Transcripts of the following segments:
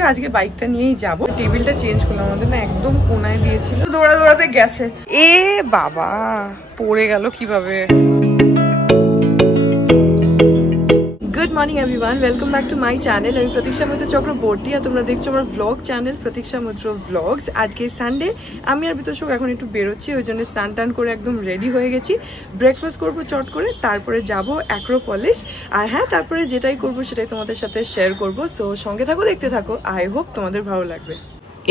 বেরোয় আজকে বাইকটা নিয়েই যাবো। টেবিলটা চেঞ্জ করলাম, আমাদের না একদম কোনায় দিয়েছিল, দৌড়াতে গেছে। এ বাবা, পড়ে গেল কিভাবে। Good morning everyone, welcome back to my channel. আমি প্রতীক্ষা মৈত্র চক্রবর্তী আর তোমরা দেখছো আমার ভ্লগ চ্যানেল প্রতীক্ষা মৈত্র ভ্লগস। আজকে সানডে, আমি আর বিতোষক এখন একটু বেরোচ্ছি, ওই জন্য স্নান টান করে একদম রেডি হয়ে গেছি। ব্রেকফাস্ট করবো চট করে, তারপরে যাবো অ্যাক্রোপলিস। আর হ্যাঁ, তারপরে যেটাই করবো সেটাই তোমাদের সাথে শেয়ার করবো। সো সঙ্গে থাকো, দেখতে থাকো, আই হোপ তোমাদের ভালো লাগবে।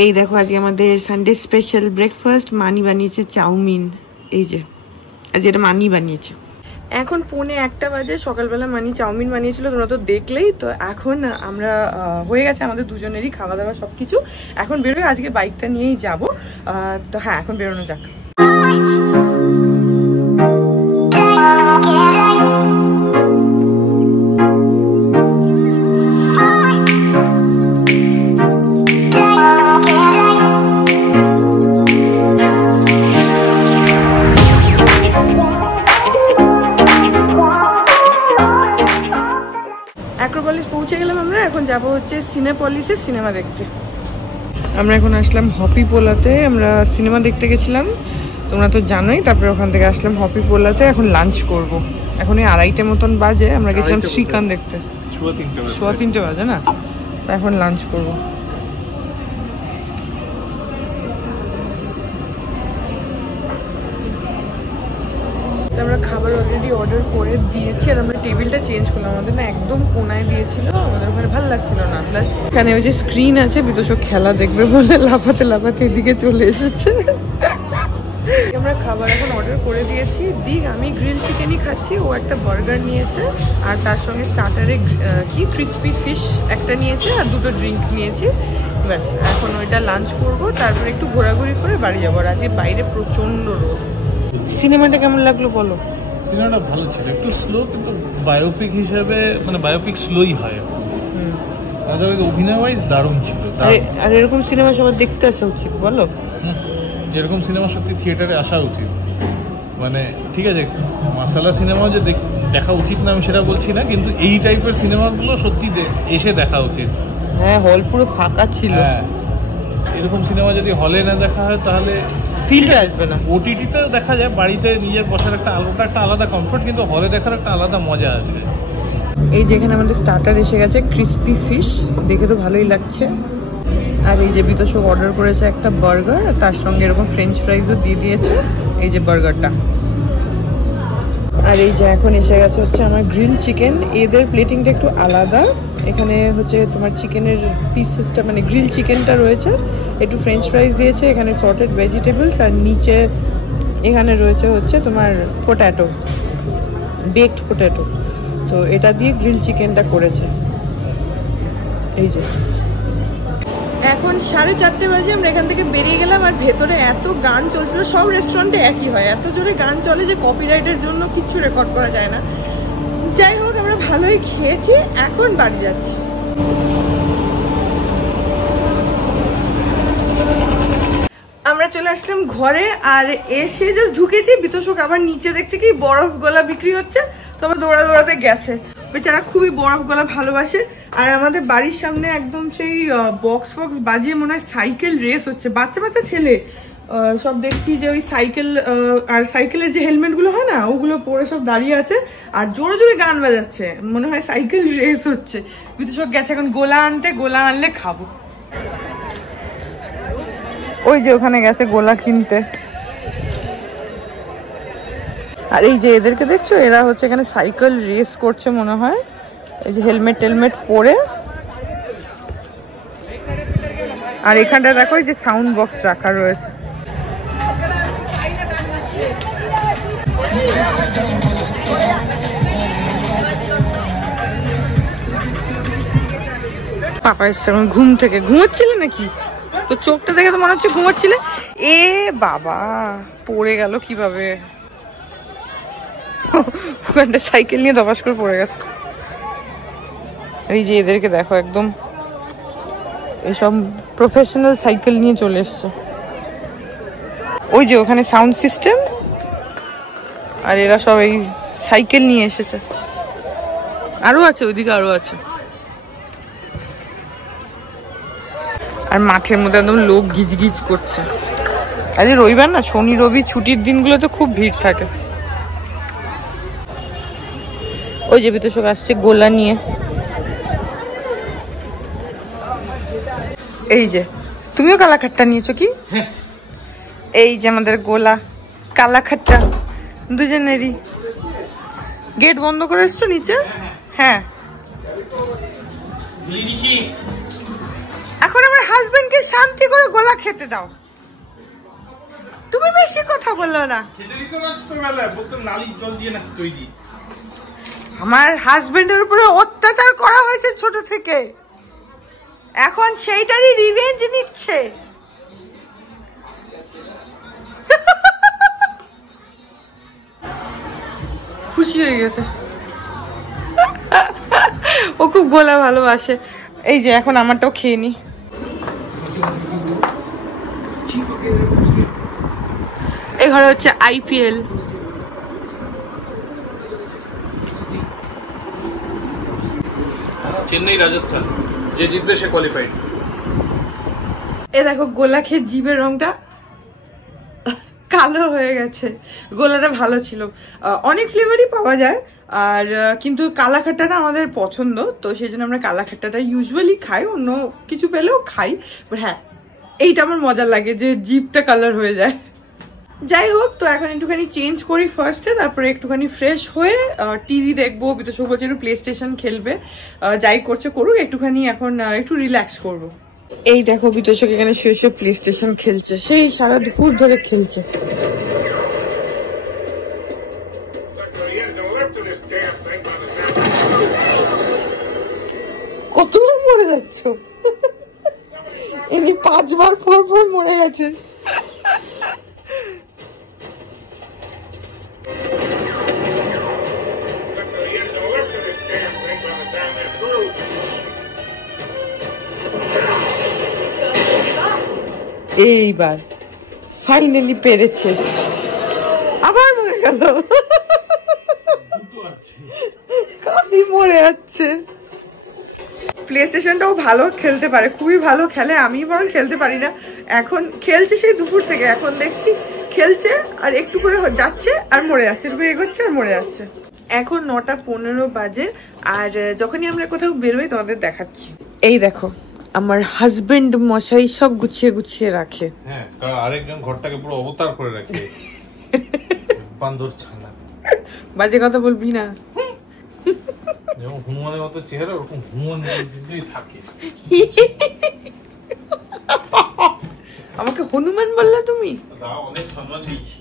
এই দেখো আজকে আমাদের সানডে স্পেশাল ব্রেকফাস্ট। মানি বানিয়েছে চাউমিন, এই যে আজ এটা মানি বানিয়েছে। এখন 1:45 বাজে, সকালবেলা মানি চাউমিন বানিয়েছিল, তোমরা তো দেখলেই তো। এখন আমরা হয়ে গেছে আমাদের দুজনেরই খাওয়া দাওয়া সবকিছু। এখন বেরোয় আজকে বাইকটা নিয়েই যাব। তো হ্যাঁ, এখন বেরোনো যাক। অ্যাক্রোপলিস পৌঁছে গেলাম আমরা। এখন যাব হচ্ছে সিনেপলিসে সিনেমা দেখতে। আমরা এখন আসলাম হপি পোলাতে, আমরা সিনেমা দেখতে গেছিলাম, তোমরা তো জানোই। তারপরে ওখান থেকে আসলাম হপি পোলাতে, এখন লাঞ্চ করব। এখন এই 2:30 মতন বাজে, আমরা গেছিলাম শ্রীকান্ত দেখতে। 3:15 বাজে না, এখন লাঞ্চ করব। আমরা খাবার অলরেডি অর্ডার করে দিয়েছি আর আমরা টেবিলটা চেঞ্জ করলাম, আমাদের না একদম কোনায় দিয়েছিল, আমাদের ওখানে ভালো লাগছিল না। প্লাস এখানে ওই যে স্ক্রিন আছে, বিতোষক খেলা দেখবে বলে লাফাতে এদিকে চলে এসেছে। আমরা খাবার এখন অর্ডার করে দিয়েছি। আমি গ্রিল চিকেনই খাচ্ছি, ও একটা বার্গার নিয়েছে আর তার সঙ্গে স্টার্টারে কি ক্রিসপি ফিশ একটা নিয়েছে আর 2টো ড্রিঙ্ক নিয়েছি। ব্যাস, এখন ওইটা লাঞ্চ করবো, তারপরে একটু ঘোরাঘুরি করে বাড়ি যাবো। আর আজকে বাইরে প্রচন্ড রোদ। সিনেমাটা কেমন লাগলো বলো? সিনেমাটা ভালো ছিল, একটু স্লো, কিন্তু বায়োপিক হিসেবে মানে বায়োপিক স্লোই হয়। অভিনয় ওয়াইজ দারুণ ছিল। আর এরকম সিনেমা সবার দেখতে আসা উচিত, বলো? যেরকম সিনেমা সত্যি থিয়েটারে আসা উচিত। মানে ঠিক আছে, মাসালা সিনেমাও যে দেখা উচিত না আমি সেটা বলছি না, কিন্তু এই টাইপের সিনেমাগুলো সত্যি এসে দেখা উচিত। হ্যাঁ, হল পুরো ফাঁকা ছিল। এরকম সিনেমা যদি হলে না দেখা হয় তাহলে ফিল্ড আসবে না। ওটিটিতে দেখা যায়, বাড়িতে নিজের বসার একটা আলাদা কমফোর্ট, কিন্তু হলে দেখার একটা আলাদা মজা আছে। এই যে এখানে আমাদের স্টার্টার এসে গেছে, ক্রিসপি ফিশ, দেখে তো ভালোই লাগছে। আর এই যে বিতোষক অর্ডার করেছে একটা বার্গার, তার সঙ্গে এরকম ফ্রেঞ্চ ফ্রাইজও দিয়ে দিয়েছে, এই যে বার্গারটা। আর এই যে এখন এসে গেছে হচ্ছে আমার গ্রিল চিকেন। এদের প্লেটিংটা একটু আলাদা, এখানে হচ্ছে তোমার চিকেনের পিসেসটা মানে গ্রিল চিকেনটা রয়েছে, একটু ফ্রেঞ্চ ফ্রাইজ দিয়েছে, এখানে সর্টেড ভেজিটেবলস, আর নিচে এখানে রয়েছে হচ্ছে তোমার পোট্যাটো, বেকড পোট্যাটো। তো এটা দিয়ে গ্রিল চিকেনটা করেছে। এই যে এখন 4:30 বাজে, আমরা এখান থেকে বেরিয়ে গেলাম। আর ভেতরে এত গান চলছিল, সব রেস্টুরেন্টে একই হয়, এত জোরে গান চলে যে কপিরাইটের জন্য কিচ্ছু রেকর্ড করা যায় না। যাই হোক, আমরা ভালোই খেয়েছি, এখন বাড়ি যাচ্ছি। আমরা চলে আসলাম ঘরে, আর এসে জাস্ট ঢুকেছি, বিতোষক আবার নিচে দেখছে কি বরফ গোলা বিক্রি হচ্ছে, তো আবার দৌড়াতে গেছে। বেচারা খুবই বরফ গোলা ভালোবাসে। আর আমাদের বাড়ির সামনে একদম সেই বক্স বাজিয়ে মনে হয় সাইকেল রেস হচ্ছে, বাচ্চা ছেলে সব দেখছি যে ওই সাইকেল আর সাইকেলের যে হেলমেট গুলো হয় না, ওগুলো পরে সব দাঁড়িয়ে আছে আর জোরে জোরে গান বাজাচ্ছে, মনে হয় সাইকেল রেস হচ্ছে। বিতোষক গেছে এখন গোলা আনতে, গোলা আনলে খাবো। ওই যে ওখানে গেছে গোলা কিনতে। আর এই যে এদেরকে দেখছো, এরা হচ্ছে এখানে সাইকেল রেস করছে মনে হয়, এই যে হেলমেট টেলমেট পরে। আর এখানটা দেখো এই যে সাউন্ড বক্স রাখা রয়েছে। পাপা এসছে এখন ঘুম থেকে। ঘুমাচ্ছিলে নাকি? তো চোখটা দেখে তো মনে হচ্ছে ঘুমাচ্ছিলে। এ বাবা, পড়ে গেল কিভাবে, ওখানটা সাইকেল নিয়ে দবাস করে পড়ে গেছে। এই যে এদেরকে দেখো, একদম এসব প্রফেশনাল সাইকেল নিয়ে চলে এসছে। ওই যে ওখানে সাউন্ড সিস্টেম, আর এরা সব এই সাইকেল নিয়ে এসেছে। আরো আছে ওইদিকে, আরো আছে। আর মাঠের মধ্যে একদম লোক গিজ গিজ করছে। আজ রবিবার না, শনি রবি ছুটির দিনগুলোতে খুব ভিড় থাকে। ওই যে বিতোষক আসছে গোলা নিয়ে। এই যে তুমিও কালাখাট্টা নিয়েছো কি? এই যে আমাদের গোলা কালাখাট্টা দুজনেরই। গেট বন্ধ করে এসছো নিচে? হ্যাঁ। এখন আমার হাজবেন্ডকে শান্তি করে গোলা খেতে দাও। তুমি বেশি কথা বলো না। আমার হাজবেন্ডের উপরে অত্যাচার করা হয়েছে ছোট থেকে, এখন সেইটারই রিভেঞ্জ নিচ্ছে। খুশি হয়ে গেছে, ও খুব গোলা ভালোবাসে। এই যে এখন আমারটাও খেয়ে নি। এই ঘরে হচ্ছে IPL। চেন্নাই রাজস্থান, যে জিতবে সে কোয়ালিফাইড। এ দেখো গোলা খেয়ে জিভের রংটা কালো হয়ে গেছে। গোলাটা ভালো ছিল, অনেক ফ্লেভারই পাওয়া যায়, আর কিন্তু কালাখাট্টাটা আমাদের পছন্দ, তো সেই জন্য আমরা কালাখাট্টাটা ইউজুয়ালি খাই, অন্য কিছু পেলেও খাই। হ্যাঁ, এইটা আমার মজা লাগে যে জিভটা কালার হয়ে যায়। যাই হোক, তো এখন একটুখানি চেঞ্জ করি ফার্স্টে, তারপরে একটুখানি ফ্রেশ হয়ে টিভি দেখবো। বিতোষক বলছে একটু প্লে স্টেশন খেলবে, যাই করছে করুক, একটুখানি এখন একটু রিল্যাক্স করব। এই দেখো বিতোষক এখানে শুয়ে শুয়ে প্লে স্টেশন খেলছে, সেই সারা দুপুর ধরে খেলছে। কতবার মরে যাচ্ছ? এমনি 5 বার পর পর মরে গেছে। এইবার ফাইনালি পেরেছে, আবার মরে গেল। কালি মরে যাচ্ছে। প্লে স্টেশনটাও ভালো খেলতে পারে, খুবই ভালো খেলে, আমি বরং খেলতে পারি না। এখন খেলছে সেই দুপুর থেকে, এখন দেখছি খেলছে আর একটু করে যাচ্ছে আর মরে যাচ্ছে, একটু করে এগোচ্ছে আর মরে যাচ্ছে। এখন 9:15 বাজে, আর যখনই আমরা কোথাও বেরোই তোমাদের দেখাচ্ছি। এই দেখো আমার হাজবেন্ড মশাই সব গুছিয়ে গুছিয়ে রাখে। হ্যাঁ, কারণ আরেকজন ঘরটাকে পুরো অবতার করে রাখে। বান্দর ছানা। বাজে কথা বলবি না। যেমন হনুমানের মতো চেহারা, ওরকম হনুমান থাকে। আমাকে হনুমান বললা তুমি? অনেক সম্মান দিয়েছি।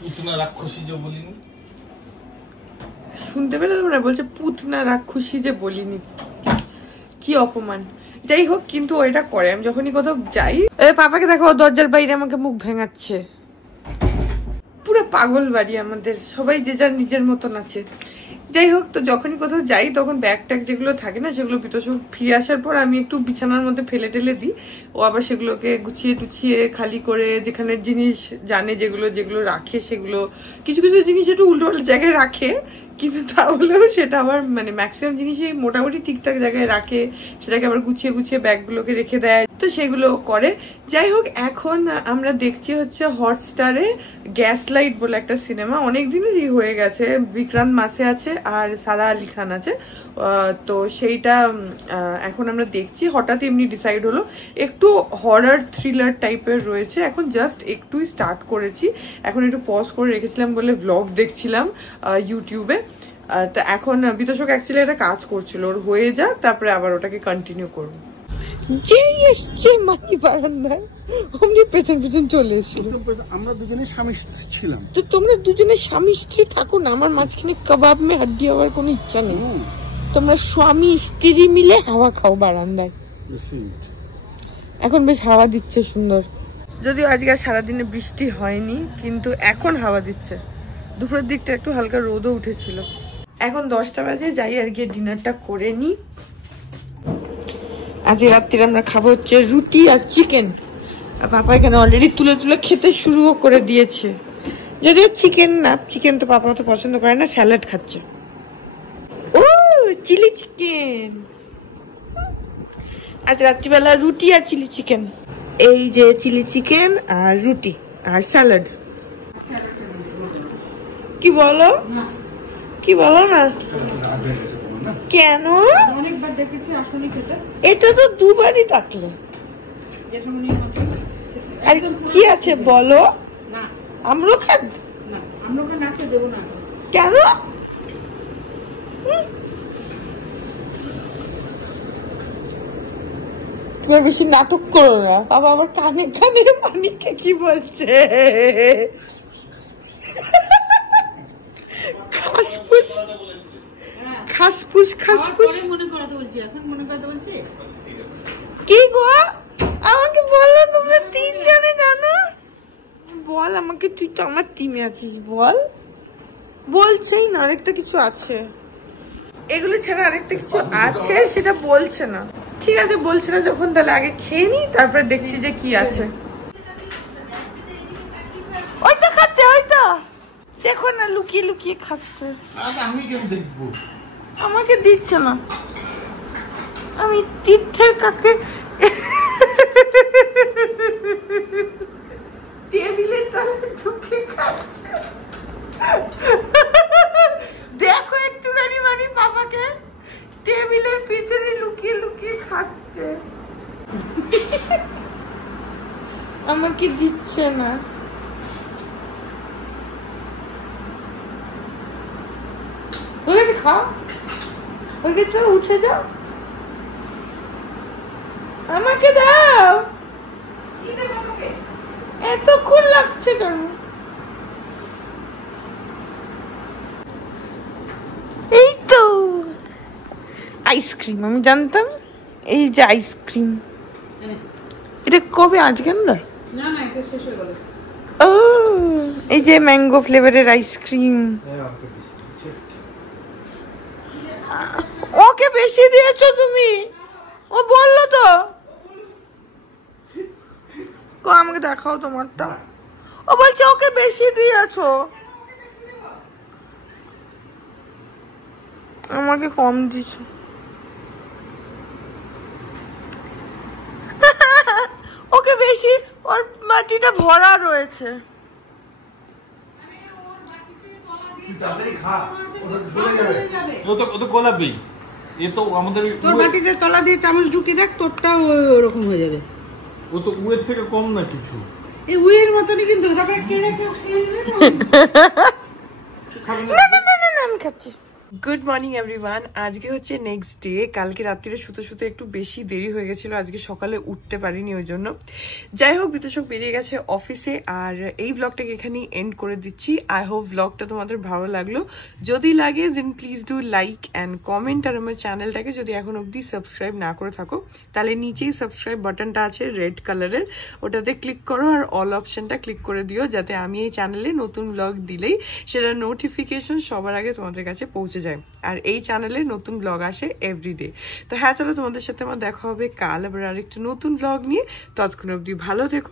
পুতনা রাক্ষসী যে বলিনি, শুনতে পেলে তোমরা? বলছে পুতনা রাক্ষসী যে বলিনি, কি অপমান। যাই হোক, কিন্তু ওইটা করে, আমি যখনই কোথাও যাই। পাপাকে দেখো দরজার বাইরে আমাকে মুখ ভেঙাচ্ছে। পুরো পাগল বাড়ি আমাদের, সবাই যে যার নিজের মতন আছে। যাই হোক, তো যখনই কোথাও যাই তখন ব্যাগ ট্যাগ যেগুলো থাকে না, সেগুলো বিতোষক ফিরে আসার পর আমি একটু বিছানার মধ্যে ফেলে টেলে দিই, ও আবার সেগুলোকে গুছিয়ে টুছিয়ে খালি করে যেখানে জিনিস জানে যেগুলো যেগুলো রাখে, সেগুলো কিছু কিছু জিনিস একটু উল্টো পাল্টা জায়গায় রাখে, কিন্তু তাহলেও সেটা আবার মানে ম্যাক্সিমাম জিনিসই মোটামুটি ঠিকঠাক জায়গায় রাখে, সেটাকে আবার গুছিয়ে গুছিয়ে ব্যাগগুলোকে রেখে দেয়, তো সেগুলো করে। যাই হোক, এখন আমরা দেখছি হচ্ছে হটস্টারে গ্যাস লাইট বলে একটা সিনেমা, অনেকদিনেরই হয়ে গেছে, বিক্রান্ত মাসে আছে আর সারা আলি খান আছে, তো সেইটা এখন আমরা দেখছি। হঠাৎ এমনি ডিসাইড হলো, একটু হরর থ্রিলার টাইপের রয়েছে, এখন জাস্ট একটুই স্টার্ট করেছি, এখন একটু পজ করে রেখেছিলাম বলে ভ্লগ দেখছিলাম ইউটিউবে। তা এখন বিতোষক অ্যাকচুয়ালি একটা কাজ করছিল, ওর হয়ে যাক তারপরে আবার ওটাকে কন্টিনিউ করবো। যে এসছে মানি বারান্দায় অমনি পেছন পেছন চলে এসেছিল। আমরা দুজনে স্বামী স্ত্রী ছিলাম, তো তোমরা দুজনে স্বামী স্ত্রী থাকো না, আমার মাঝখানে কাবাব মে হাড্ডি হওয়ার কোনো ইচ্ছা নেই। তোমরা স্বামী স্ত্রী মিলে হাওয়া খাও বারান্দায়। এখন বেশ হাওয়া দিচ্ছে সুন্দর, যদিও আজকে সারাদিনে বৃষ্টি হয়নি, কিন্তু এখন হাওয়া দিচ্ছে। দুপুরের দিকটা একটু হালকা রোদও উঠেছিল। এখন 10টা বাজে, যাই আর গিয়ে ডিনারটা করে নি। আজ রাত্রিরে আমরা খাবো হচ্ছে রুটি আর চিকেন। পাপা এখানে অলরেডি তুলে তুলে খেতে শুরুও করে দিয়েছে, যদিও চিকেন না, চিকেন তো পাপা তো পছন্দ করে না, স্যালাড খাচ্ছে। ও চিলি চিকেন, আজ রাত্রিবেলা রুটি আর চিলি চিকেন। এই যে চিলি চিকেন আর রুটি আর স্যালাড। কি বলো? কি বলো না? কেন? অনেকবার ডেকেছি আসলে খেতে। এটা তো দুবারই ডাকলে। আর কি আছে বলো? না আমরো খান না, আমরা ওকে নাচে দেবো না। কেন? তুমি বেশি নাটক করো না বাবা, আবার কানে কানে মানিকে কি বলছে। খাসফুস খাসফুস খাসফুস মনে করাতে বলছি, এখন মনে করাতে বলছি। কি গো আমাকে বলো, তোমরা তিনজনে জানো? বল আমাকে, তুই তো আমার টিমে আছিস, বল। বলছেই না, আরেকটা কিছু আছে। এগুলো ছাড়া আরেকটা কিছু আছে, সেটা বলছে না। ঠিক আছে, বলছে না যখন, তাহলে আগে খেয়ে নি, তারপরে দেখছি যে কি আছে। ওই তো খাচ্ছে, ওই তো দেখো না, লুকিয়ে লুকিয়ে খাচ্ছে। আমি কেন দেখবো? আমাকে দিচ্ছে না, আমি তীর্থের কাকে টেবিলের তলে ঢুকে খাচ্ছে। দেখো একটুখানি মানে পাপাকে টেবিলের পিছনে লুকিয়ে লুকিয়ে খাচ্ছে। আমাকে দিচ্ছে না। খাও, ওকে চলো উঠে যাও, আমাকে দাও। এতক্ষণ লাগছে কেন? এই তো আইসক্রিম, আমি জানতাম। এই যে আইসক্রিম, এটা কবে? আজকে না, না না, এটা শেষ হয়ে গেল। ও এই যে ম্যাঙ্গো ফ্লেভারের আইসক্রিম। ওকে বেশি দিয়েছো তুমি, ও বললো তো। আমাকে দেখাও তোমারটা। ও বলছে ওকে বেশি দিয়েছো, আমাকে কম দিছো। ওকে বেশি, ওর বাটিটা ভরা রয়েছে। ও তো গোলাপি, এ তো আমাদের তোর বাটিতে তলা দিয়ে চামচ ঢুকিয়ে দেখ, তোরটাও ওরকম হয়ে যাবে। ও তো উয়ের থেকে কম না কিছু। এই উইয়ের মতনই কিন্তু, তারপরে কেড়ে না না না না, আমি খাচ্ছি। Good morning everyone. আজকে হচ্ছে নেক্সট ডে। কালকে রাত্রিরে শুতে শুতে একটু বেশি দেরি হয়ে গেছিল, আজকে সকালে উঠতে পারিনি, ওই জন্য। যাই হোক, বিতোষক বেরিয়ে গেছে অফিসে, আর এই ব্লগটাকে এখানেই এন্ড করে দিচ্ছি। আই হোপ ব্লগটা তোমাদের ভালো লাগলো। যদি লাগে then please do like and comment, আর আমার চ্যানেলটাকে যদি এখন অবধি সাবস্ক্রাইব না করে থাকো, তাহলে নিচেই সাবস্ক্রাইব বাটনটা আছে রেড কালারের, ওটাতে ক্লিক করো আর অল অপশনটা ক্লিক করে দিও, যাতে আমি এই চ্যানেলে নতুন ব্লগ দিলেই সেটার নোটিফিকেশন সবার আগে তোমাদের কাছে পৌঁছে যায়। আর এই চ্যানেলে নতুন ব্লগ আসে এভরিডে। তো হ্যাঁ, চলো তোমাদের সাথে আমার দেখা হবে কাল আবার আরেকটা নতুন ব্লগ নিয়ে। ততক্ষণ অবধি ভালো থেকো।